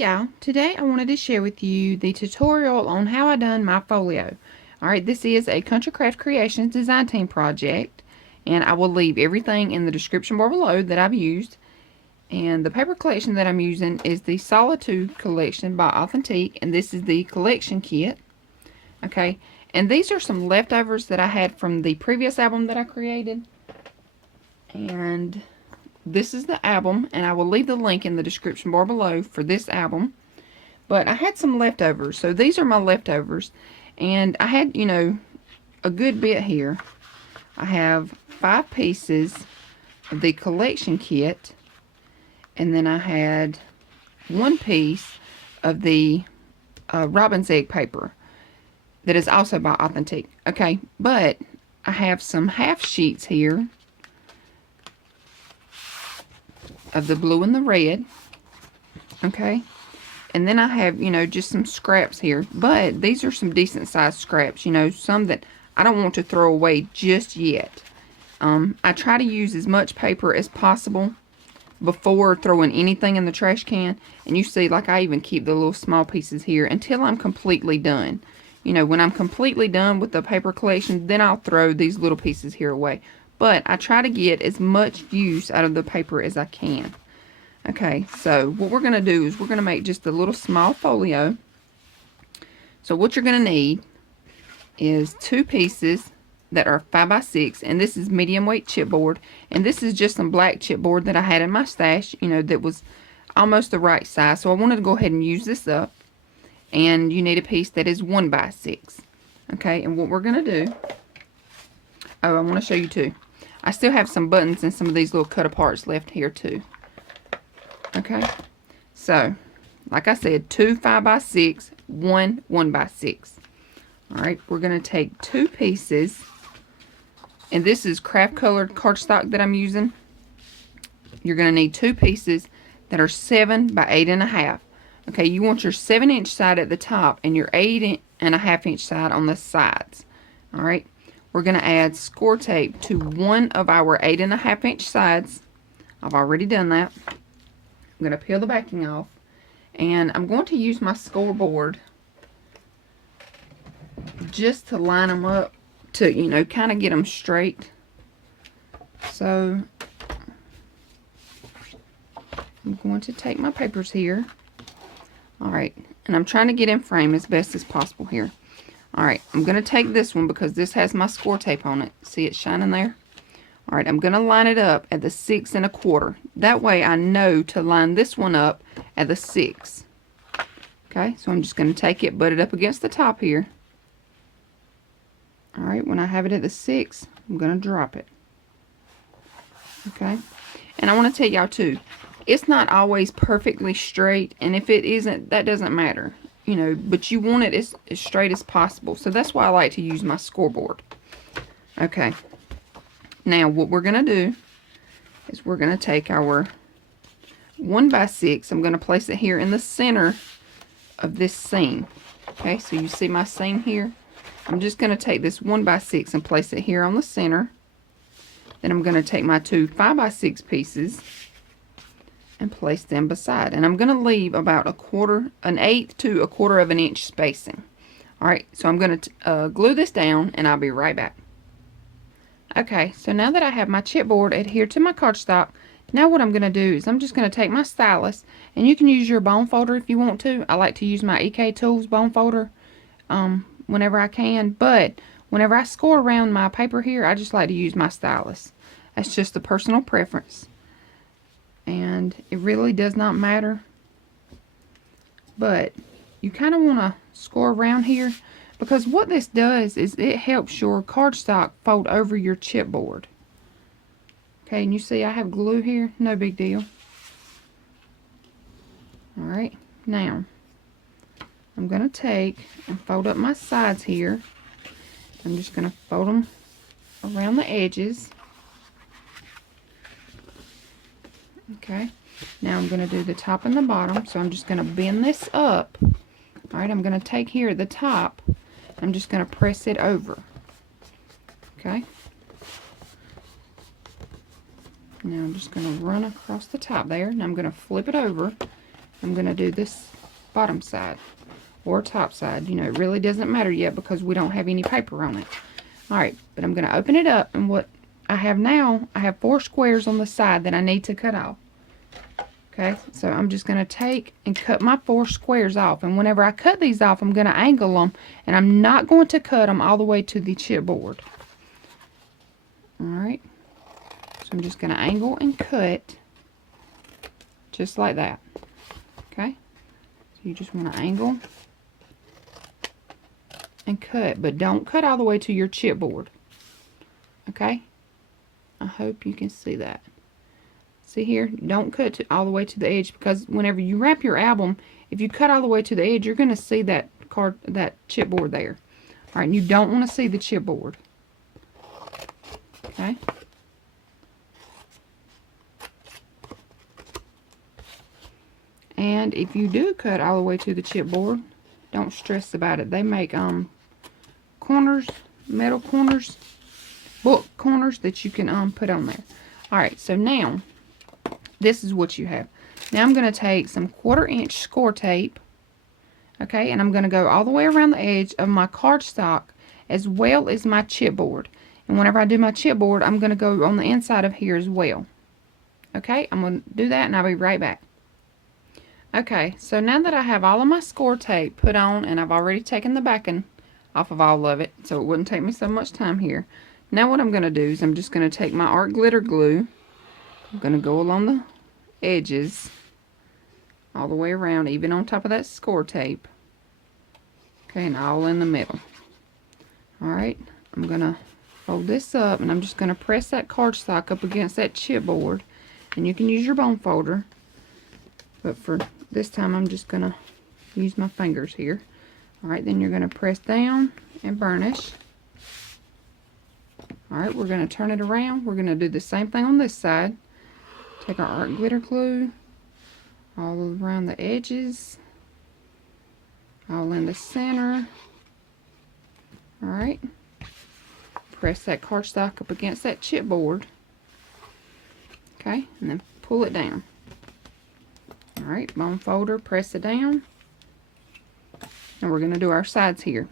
y'all, today I wanted to share with you the tutorial on how I done my folio. Alright, this is a Country Craft Creations design team project, and I will leave everything in the description bar below that I've used. And the paper collection that I'm using is the Solitude collection by Authentique, and this is the collection kit. Okay, and these are some leftovers that I had from the previous album that I created. And this is the album, and I will leave the link in the description bar below for this album. But I had some leftovers, so these are my leftovers. And I had, you know, a good bit here. I have 5 pieces of the collection kit, and then I had 1 piece of the robin's egg paper that is also by Authentique. Okay, but I have some half sheets here of the blue and the red. Okay, and then I have, you know, just some scraps here, but these are some decent sized scraps, you know, some that I don't want to throw away just yet. I try to use as much paper as possible before throwing anything in the trash can, and you see, like, I even keep the little small pieces here until I'm completely done. You know, when I'm completely done with the paper collection, then I'll throw these little pieces here away. But I try to get as much use out of the paper as I can. Okay, so what we're going to do is we're going to make just a little small folio. So what you're going to need is 2 pieces that are 5x6, and this is medium weight chipboard. And this is just some black chipboard that I had in my stash, you know, that was almost the right size. So I wanted to go ahead and use this up. And you need a piece that is 1x6. Okay, and what we're going to do, oh, I want to show you too. I still have some buttons and some of these little cut aparts left here too. Okay, so like I said, 2 5x6, 1 1x6. Alright, we're going to take 2 pieces, and this is craft colored cardstock that I'm using. You're going to need 2 pieces that are 7 by 8.5. Okay, you want your 7-inch side at the top and your 8.5-inch side on the sides. Alright, we're going to add score tape to one of our 8.5-inch sides. I've already done that. I'm going to peel the backing off, and I'm going to use my scoreboard just to line them up to, you know, kind of get them straight. So I'm going to take my papers here. Alright, and I'm trying to get in frame as best as possible here. Alright, I'm going to take this one because this has my score tape on it. See it shining there? Alright, I'm going to line it up at the 6 1/4. That way I know to line this one up at the 6. Okay, so I'm just going to take it, butt it up against the top here. Alright, when I have it at the 6, I'm going to drop it. Okay, and I want to tell y'all too, it's not always perfectly straight, and if it isn't, that doesn't matter, you know, but you want it as straight as possible. So that's why I like to use my scoreboard. Okay, now what we're going to do is we're going to take our 1x6. I'm going to place it here in the center of this seam. Okay, so you see my seam here. I'm just going to take this 1x6 and place it here on the center. Then I'm going to take my 2 5x6 pieces and place them beside, and I'm going to leave about an 1/8 to 1/4 of an inch spacing. Alright, so I'm going to glue this down, and I'll be right back. Okay, so now that I have my chipboard adhered to my cardstock, now what I'm going to do is I'm just going to take my stylus, and you can use your bone folder if you want to. I like to use my EK Tools bone folder whenever I can, but whenever I score around my paper here, I just like to use my stylus. That's just a personal preference. And it really does not matter, but you kind of want to score around here, because what this does is it helps your cardstock fold over your chipboard. Okay, and you see I have glue here, no big deal. Alright, now I'm going to take and fold up my sides here. I'm just going to fold them around the edges. Okay, now I'm going to do the top and the bottom, so I'm just going to bend this up. Alright, I'm going to take here at the top, I'm just going to press it over. Okay, now I'm just going to run across the top there, and I'm going to flip it over. I'm going to do this bottom side or top side. You know, it really doesn't matter yet because we don't have any paper on it. Alright, but I'm going to open it up, and what I have now, I have 4 squares on the side that I need to cut off. Okay, so I'm just going to take and cut my 4 squares off, and whenever I cut these off, I'm going to angle them, and I'm not going to cut them all the way to the chipboard. Alright, so I'm just going to angle and cut just like that. Okay, so you just want to angle and cut, but don't cut all the way to your chipboard. Okay, I hope you can see that. See here, don't cut all the way to the edge, because whenever you wrap your album, if you cut all the way to the edge, you're going to see that chipboard there. All right, and you don't want to see the chipboard. Okay. And if you do cut all the way to the chipboard, don't stress about it. They make corners, metal corners, book corners that you can put on there. All right, so now this is what you have. Now I'm going to take some 1/4 inch score tape, okay, and I'm going to go all the way around the edge of my cardstock as well as my chipboard. And whenever I do my chipboard, I'm going to go on the inside of here as well. Okay, I'm going to do that, and I'll be right back. Okay, so now that I have all of my score tape put on, and I've already taken the backing off of all of it, so it wouldn't take me so much time here. Now what I'm going to do is I'm just going to take my art glitter glue. I'm going to go along the edges all the way around, even on top of that score tape. Okay, and all in the middle. Alright, I'm going to fold this up, and I'm just going to press that cardstock up against that chipboard. And you can use your bone folder, but for this time I'm just going to use my fingers here. Alright, then you're going to press down and burnish. Alright, we're going to turn it around. We're going to do the same thing on this side. Take our art glitter glue all around the edges, all in the center. Alright, press that cardstock up against that chipboard. Okay, and then pull it down. Alright, bone folder, press it down. And we're going to do our sides here.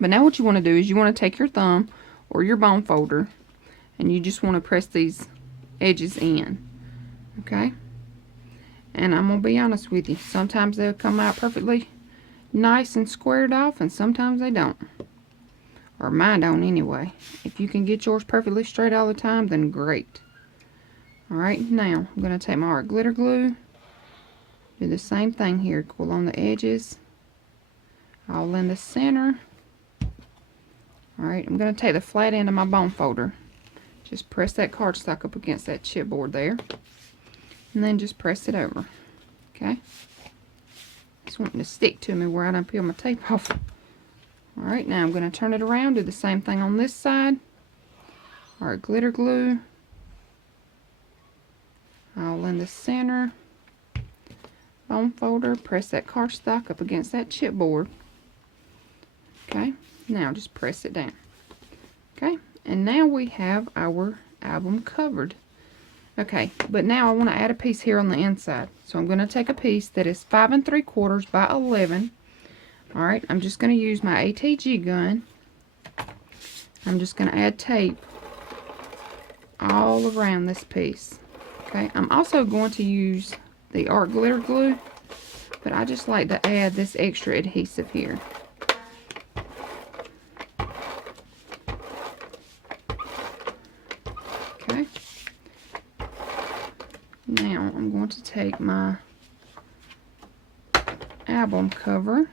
But now what you want to do is you want to take your thumb or your bone folder, and you just want to press these edges in. Okay? And I'm going to be honest with you. Sometimes they'll come out perfectly nice and squared off, and sometimes they don't. Or mine don't anyway. If you can get yours perfectly straight all the time, then great. Alright, now I'm going to take my art glitter glue. Do the same thing here. Go along the edges. All in the center. Alright, I'm going to take the flat end of my bone folder. Just press that cardstock up against that chipboard there. And then just press it over. Okay? It's wanting to stick to me where I don't peel my tape off. Alright, now I'm going to turn it around. Do the same thing on this side. Art glitter glue. All in the center. Bone folder. Press that cardstock up against that chipboard. Okay, now just press it down. Okay, and now we have our album covered. Okay, but now I want to add a piece here on the inside. So I'm going to take a piece that is 5 3/4 by 11. Alright, I'm just going to use my ATG gun. I'm just going to add tape all around this piece. Okay, I'm also going to use the art glitter glue, but I just like to add this extra adhesive here. Okay, now I'm going to take my album cover,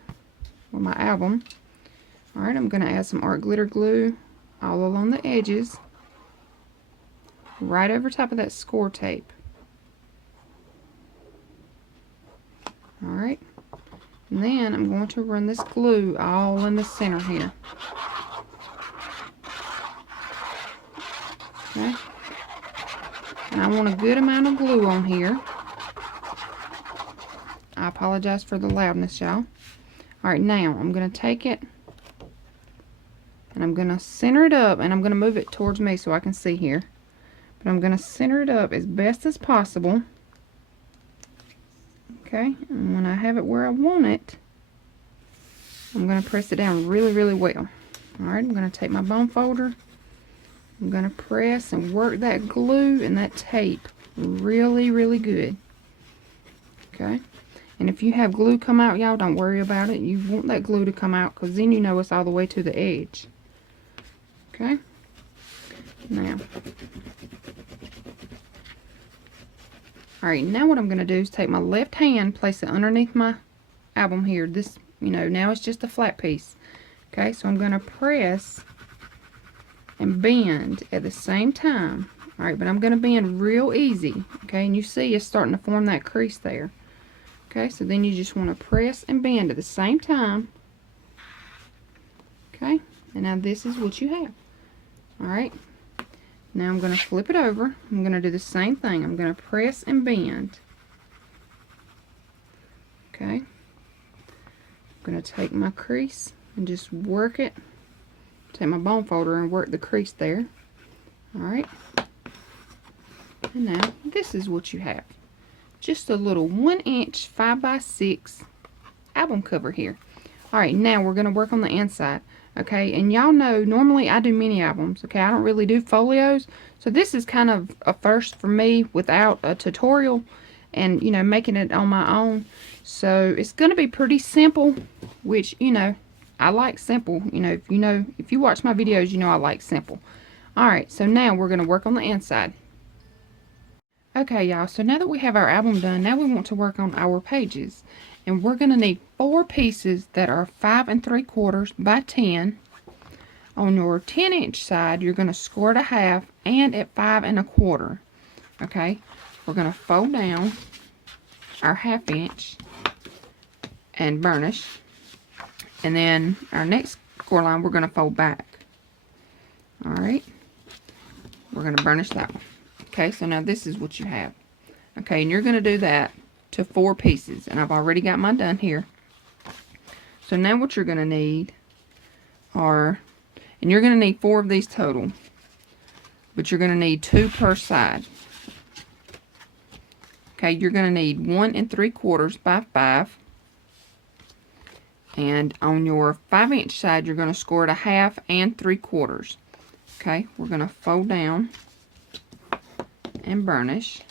or my album. Alright, I'm going to add some art glitter glue all along the edges, right over top of that score tape. Alright, and then I'm going to run this glue all in the center here. Okay, and I want a good amount of glue on here. I apologize for the loudness, y'all. Alright, now I'm going to take it and I'm going to center it up, and I'm going to move it towards me so I can see here. But I'm going to center it up as best as possible. Okay, and when I have it where I want it, I'm going to press it down really, really well. Alright, I'm going to take my bone folder. I'm going to press and work that glue and that tape really, really good. Okay, and if you have glue come out, y'all, don't worry about it. You want that glue to come out because then you know it's all the way to the edge. Okay, now. Alright, now what I'm going to do is take my left hand, place it underneath my album here. This, you know, now it's just a flat piece. Okay, so I'm going to press and bend at the same time. Alright, but I'm going to bend real easy. Okay, and you see it's starting to form that crease there. Okay, so then you just want to press and bend at the same time. Okay, and now this is what you have. Alright. Now I'm going to flip it over. I'm going to do the same thing. I'm going to press and bend. Okay. I'm going to take my crease and just work it. Take my bone folder and work the crease there. Alright. And now this is what you have. Just a little 1 inch 5x6 album cover here. Alright, now we're going to work on the inside. Okay, and y'all know normally I do mini albums. Okay, I don't really do folios, so this is kind of a first for me without a tutorial and, you know, making it on my own. So it's going to be pretty simple, which, you know, I like simple. You know, if you watch my videos, you know I like simple. Alright, so now we're going to work on the inside. Okay, y'all, so now that we have our album done, now we want to work on our pages. And we're going to need 4 pieces that are 5 3/4 by 10. On your 10-inch side, you're going to score it a half and at 5 1/4. Okay, we're going to fold down our 1/2 inch and burnish. And then our next score line, we're going to fold back. Alright, we're going to burnish that one. Okay, so now this is what you have. Okay, and you're going to do that to 4 pieces, and I've already got mine done here. So now what you're going to need are, and you're going to need 4 of these total, but you're going to need 2 per side. Okay, you're going to need 1 3/4 by 5, and on your 5-inch side you're going to score it a 1/2 and 3/4. Okay, we're going to fold down and burnish.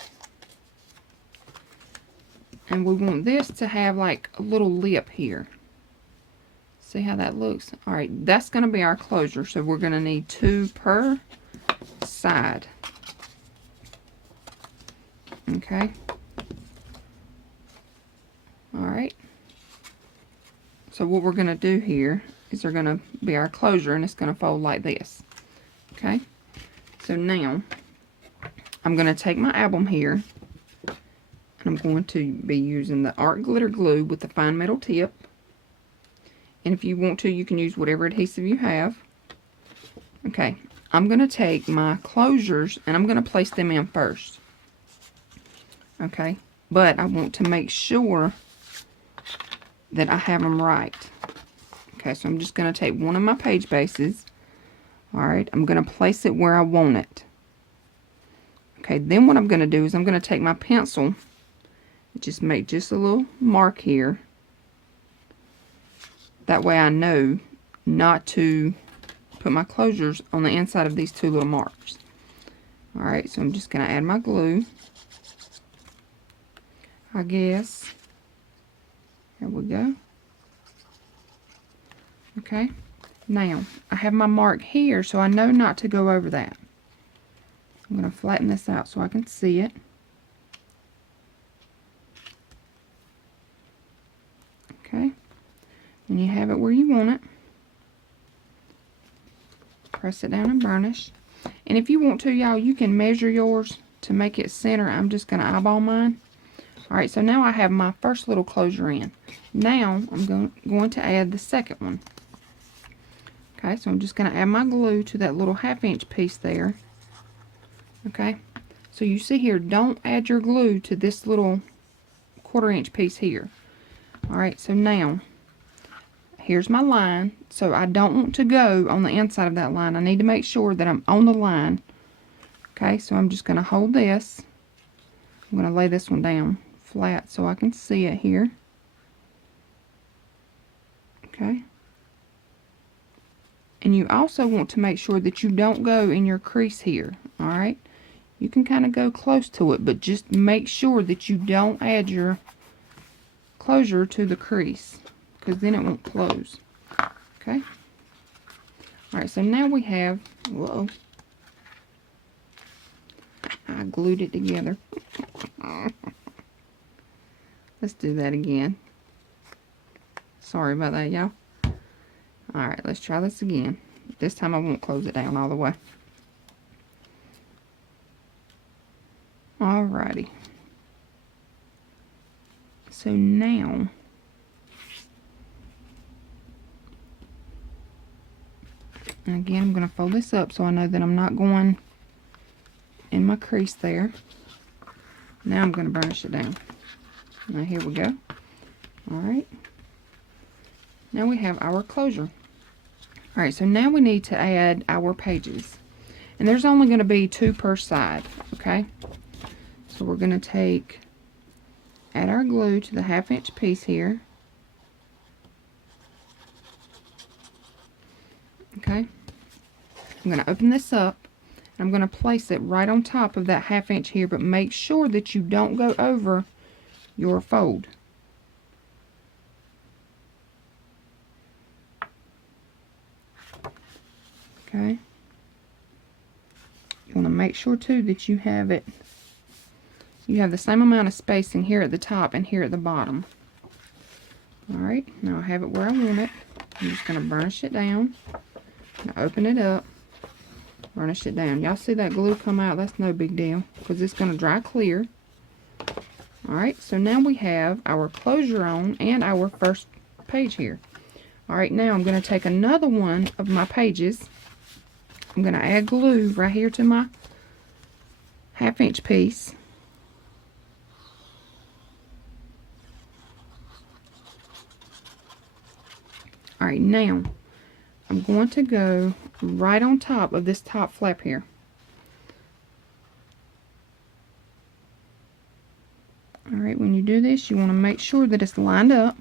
And we want this to have like a little lip here. See how that looks? Alright, that's going to be our closure. So we're going to need 2 per side. Okay. Alright. So what we're going to do here is they're going to be our closure, and it's going to fold like this. Okay. So now I'm going to take my album here. I'm going to be using the art glitter glue with the fine metal tip. And if you want to, you can use whatever adhesive you have. Okay, I'm going to take my closures and I'm going to place them in first. Okay, but I want to make sure that I have them right. Okay, so I'm just going to take one of my page bases. Alright, I'm going to place it where I want it. Okay, then what I'm going to do is I'm going to take my pencil, just make just a little mark here. That way I know not to put my closures on the inside of these 2 little marks. Alright, so I'm just going to add my glue. I guess. There we go. Okay. Now, I have my mark here, so I know not to go over that. I'm going to flatten this out so I can see it. Okay. And you have it where you want it. Press it down and burnish. And if you want to, y'all, you can measure yours to make it center. I'm just going to eyeball mine. Alright, so now I have my first little closure in. Now, I'm going to add the second one. Okay, so I'm just going to add my glue to that little 1/2 inch piece there. Okay, so you see here, don't add your glue to this little 1/4 inch piece here. Alright, so now, here's my line. So I don't want to go on the inside of that line. I need to make sure that I'm on the line. Okay, so I'm just going to hold this. I'm going to lay this one down flat so I can see it here. Okay. And you also want to make sure that you don't go in your crease here. Alright. You can kind of go close to it, but just make sure that you don't add your closure to the crease, because then it won't close. Okay. Alright, so now we have, whoa, I glued it together. Let's do that again. Sorry about that, y'all. Alright, let's try this again. This time I won't close it down all the way. Alrighty. So now, again, I'm going to fold this up so I know that I'm not going in my crease there. Now I'm going to burnish it down. Now here we go. Alright. Now we have our closure. Alright, so now we need to add our pages. And there's only going to be 2 per side. Okay. So we're going to add our glue to the 1/2 inch piece here. Okay. I'm going to open this up. I'm going to place it right on top of that 1/2 inch here, but make sure that you don't go over your fold. Okay. You want to make sure too that you have the same amount of spacing here at the top and here at the bottom. Alright, now I have it where I want it. I'm just going to burnish it down. Now open it up, burnish it down. Y'all see that glue come out? That's no big deal because it's going to dry clear. Alright, so now we have our closure on and our first page here. Alright, now I'm going to take another one of my pages. I'm going to add glue right here to my 1/2 inch piece. Alright, now I'm going to go right on top of this top flap here. Alright, when you do this, you want to make sure that it's lined up.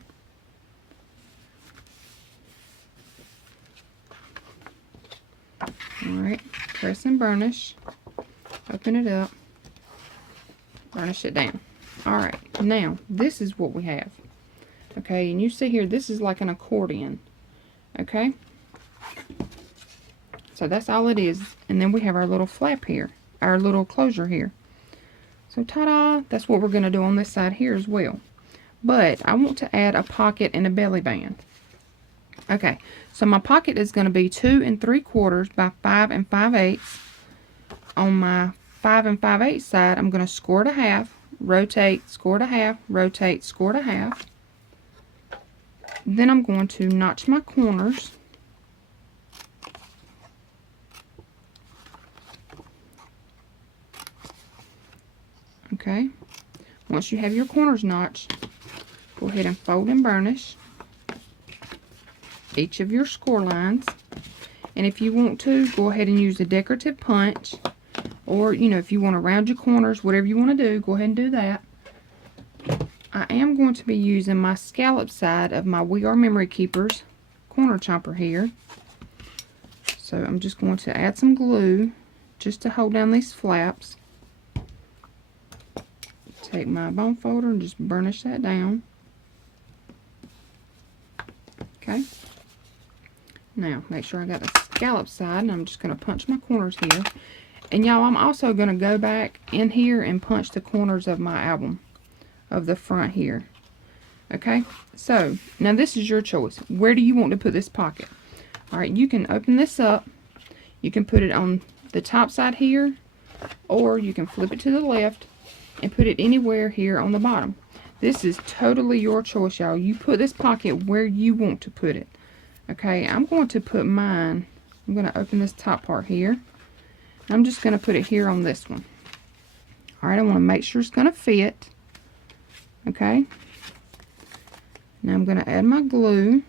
Alright, press and burnish. Open it up. Burnish it down. Alright, now this is what we have. Okay, and you see here, this is like an accordion. Okay? So that's all it is. And then we have our little flap here. Our little closure here. So ta-da! That's what we're going to do on this side here as well. But I want to add a pocket and a belly band. Okay, so my pocket is going to be 2 3/4 by 5 5/8. On my 5 5/8 side, I'm going to score it a half, rotate, score it a half, rotate, score it a half. Then I'm going to notch my corners. Okay, once you have your corners notched, go ahead and fold and burnish each of your score lines. And if you want to, go ahead and use a decorative punch, or if you want to round your corners, whatever you want to do, go ahead and do that. I am going to be using my scallop side of my We Are Memory Keepers corner chomper here. So I'm just going to add some glue just to hold down these flaps. Take my bone folder and just burnish that down. Okay. Now, make sure I got the scallop side, and I'm just going to punch my corners here. And y'all, I'm also going to go back in here and punch the corners of my album, of the front here. Okay, so now this is your choice. Where do you want to put this pocket? Alright, you can open this up. You can put it on the top side here, or you can flip it to the left and put it anywhere here on the bottom. This is totally your choice, y'all. You put this pocket where you want to put it. Okay, I'm going to put mine, I'm going to open this top part here. I'm just going to put it here on this one. Alright, I want to make sure it's going to fit. Okay. Now I'm going to add my glue.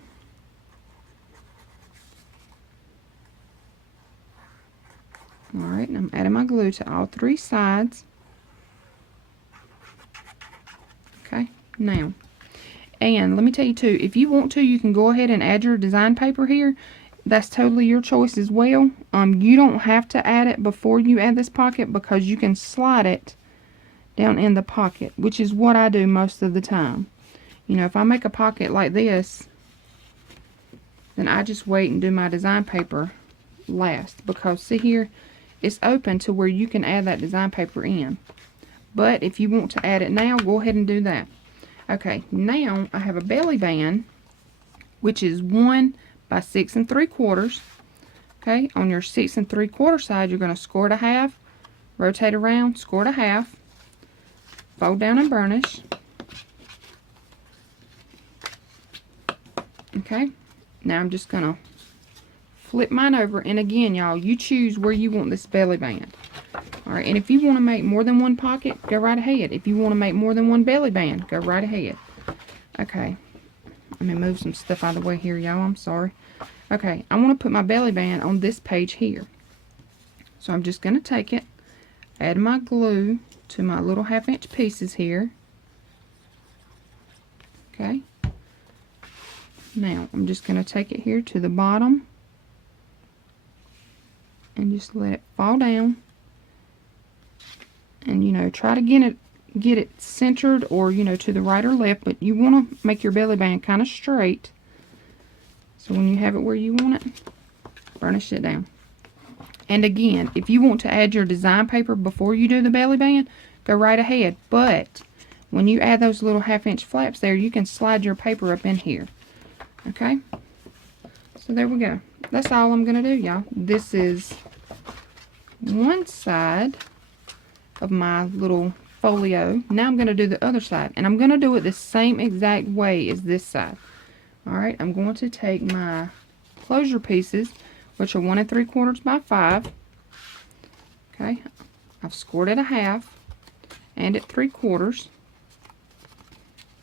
Alright, and I'm adding my glue to all 3 sides. Now, and let me tell you too, if you want to, you can go ahead and add your design paper here. That's totally your choice as well. You don't have to add it before you add this pocket, because you can slide it down in the pocket, which is what I do most of the time. You know, if I make a pocket like this, then I just wait and do my design paper last, because see here, it's open to where you can add that design paper in. But if you want to add it now, go ahead and do that. Okay, now I have a belly band, which is 1 by 6 3/4. Okay, on your 6 3/4 side, you're going to score it a half, rotate around, score it a half, fold down and burnish. Okay, now I'm just going to flip mine over, and again, y'all, you choose where you want this belly band. Alright, and if you want to make more than one pocket, go right ahead. If you want to make more than one belly band, go right ahead. Okay, let me move some stuff out of the way here, y'all. I'm sorry. Okay, I want to put my belly band on this page here. So I'm just going to take it, add my glue to my little 1/2 inch pieces here. Okay. Now, I'm just going to take it here to the bottom and just let it fall down. And, you know, try to get it centered, or, you know, to the right or left, but you want to make your belly band kind of straight. So when you have it where you want it, burnish it down. And again, if you want to add your design paper before you do the belly band, go right ahead. But when you add those little 1/2 inch flaps there, you can slide your paper up in here. Okay? So there we go. That's all I'm going to do, y'all. This is one side of my little folio. Now I'm going to do the other side, and I'm going to do it the same exact way as this side. Alright, I'm going to take my closure pieces, which are 1 3/4 by 5. Okay, I've scored it a half and at 3/4.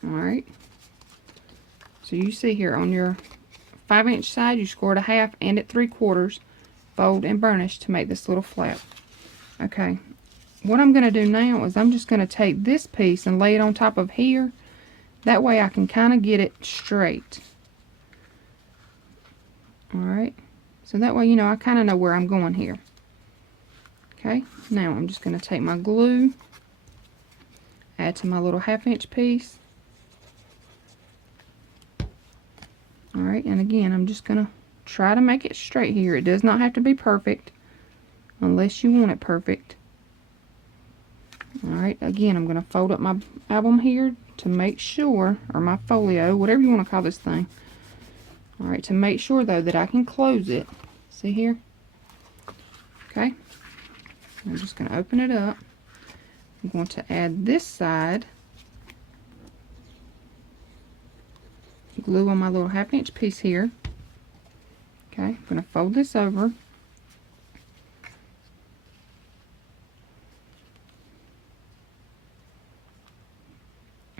Alright, so you see here on your 5 inch side, you scored a half and at 3/4, fold and burnish to make this little flap. Okay, what I'm going to do now is I'm just going to take this piece and lay it on top of here. That way I can kind of get it straight. Alright, so that way, you know, I kind of know where I'm going here. Okay, now I'm just going to take my glue, add to my little 1/2 inch piece. Alright, and again, I'm just going to try to make it straight here. It does not have to be perfect unless you want it perfect. Alright, again, I'm going to fold up my album here to make sure, or my folio, whatever you want to call this thing. Alright, to make sure though that I can close it. See here? Okay. I'm just going to open it up. I'm going to add this side. Glue on my little 1/2 inch piece here. Okay, I'm going to fold this over.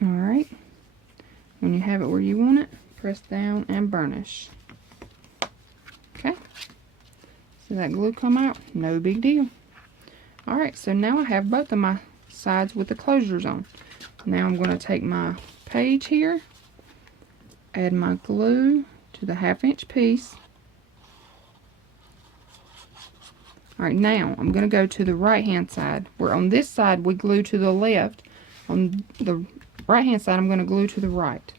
Alright, when you have it where you want it, press down and burnish. Okay, so that glue come out, no big deal. Alright, so now I have both of my sides with the closures on. Now I'm going to take my page here, add my glue to the 1/2 inch piece. Alright, now I'm going to go to the right hand side, where on this side we glue to the left. On the right hand side, I'm going to glue to the right.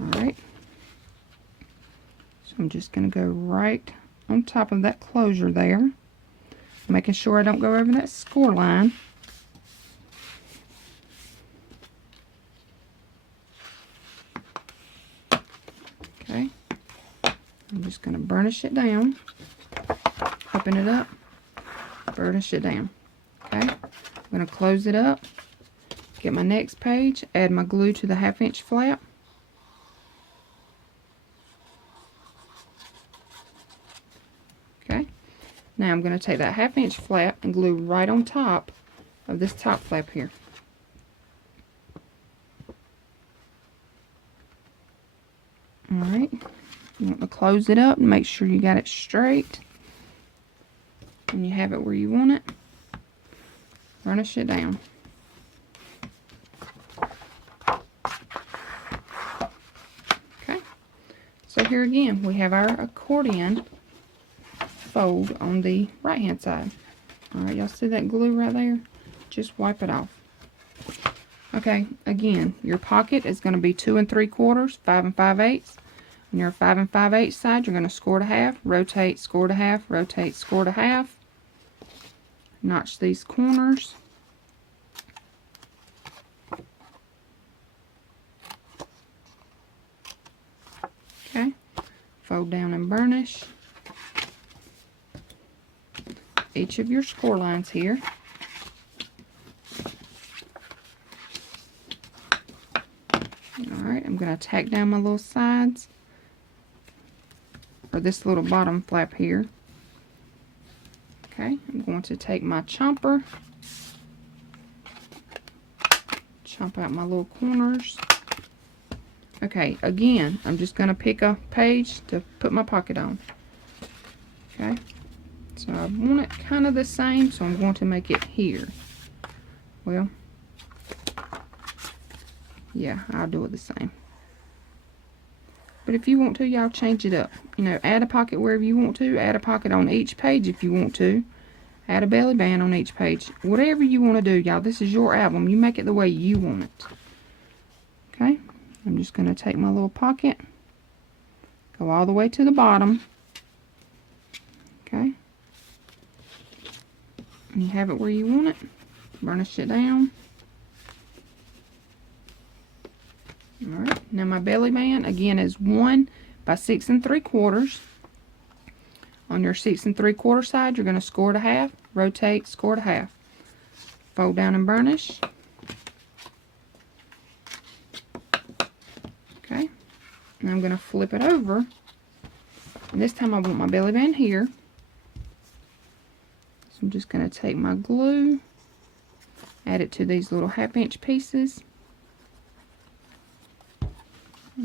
Alright, so I'm just going to go right on top of that closure there, making sure I don't go over that score line. Okay, I'm just going to burnish it down, open it up, burnish it down. Okay, I'm going to close it up, get my next page, add my glue to the 1/2 inch flap. Okay, now I'm going to take that 1/2 inch flap and glue right on top of this top flap here. Alright, you want to close it up and make sure you got it straight. And you have it where you want it, burnish it down. here again, we have our accordion fold on the right hand side. Alright, y'all see that glue right there? Just wipe it off. Okay, again, your pocket is going to be 2 3/4, 5 5/8. On your 5 5/8 side, you're going to score to half, rotate, score to half, rotate, score to half. Notch these corners. Okay, fold down and burnish each of your score lines here. Alright, I'm going to tack down my little sides, or this little bottom flap here. Okay, I'm going to take my chomper, chomp out my little corners. Okay, again, I'm just going to pick a page to put my pocket on. Okay, so I want it kind of the same, so I'm going to make it here. Well, yeah, I'll do it the same. But if you want to, y'all change it up. You know, add a pocket wherever you want to. Add a pocket on each page if you want to. Add a belly band on each page. Whatever you want to do, y'all. This is your album. You make it the way you want it. Okay. I'm just going to take my little pocket. Go all the way to the bottom. Okay. And you have it where you want it. Burnish it down. Alright, now my belly band again is 1 by 6 3/4. On your 6 3/4 side, you're going to score to half, rotate, score to half. Fold down and burnish. Okay, and I'm going to flip it over. And this time I want my belly band here. So I'm just going to take my glue, add it to these little 1/2 inch pieces.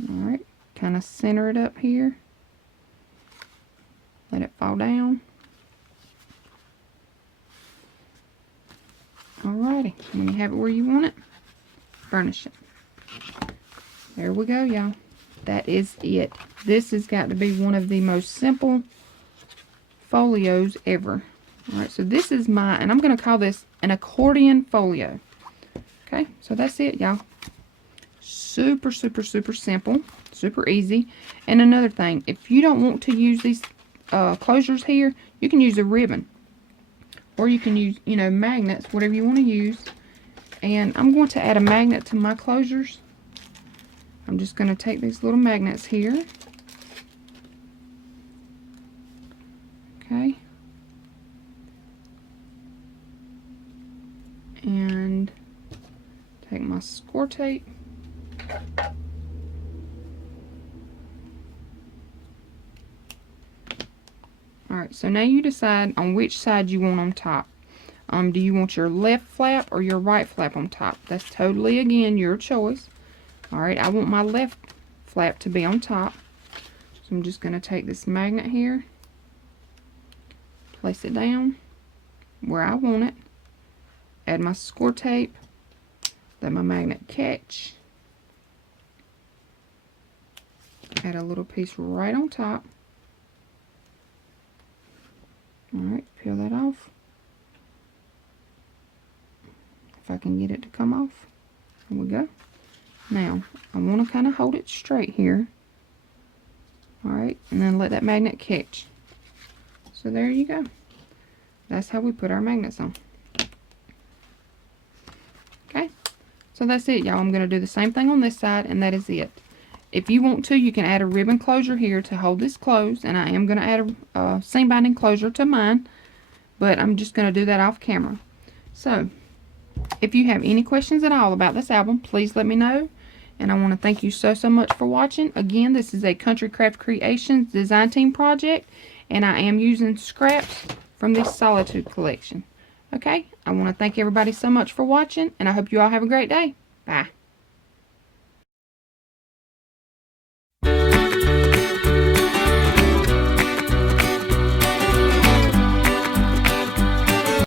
Alright, kind of center it up here. Let it fall down. Alrighty, when you have it where you want it, burnish it. There we go, y'all. That is it. This has got to be one of the most simple folios ever. Alright, so this is my, and I'm going to call this an accordion folio. Okay, so that's it, y'all. Super, super, super simple. Super easy. And another thing, if you don't want to use these closures here, you can use a ribbon. Or you can use, you know, magnets, whatever you want to use. And I'm going to add a magnet to my closures. I'm just going to take these little magnets here. Okay. And take my score tape. Alright, so now you decide on which side you want on top. Do you want your left flap or your right flap on top? That's totally, again, your choice. Alright, I want my left flap to be on top. So I'm just going to take this magnet here, place it down where I want it, add my score tape, let my magnet catch, add a little piece right on top. Alright, peel that off. If I can get it to come off. There we go. Now, I want to kind of hold it straight here. Alright, and then let that magnet catch. So there you go. That's how we put our magnets on. Okay, so that's it, y'all. I'm going to do the same thing on this side, and that is it. If you want to, you can add a ribbon closure here to hold this closed, and I am going to add a seam binding closure to mine, but I'm just going to do that off camera. So, if you have any questions at all about this album, please let me know, and I want to thank you so much for watching. Again, this is a Country Craft Creations design team project, and I am using scraps from this Solitude collection. Okay, I want to thank everybody so much for watching, and I hope you all have a great day. Bye.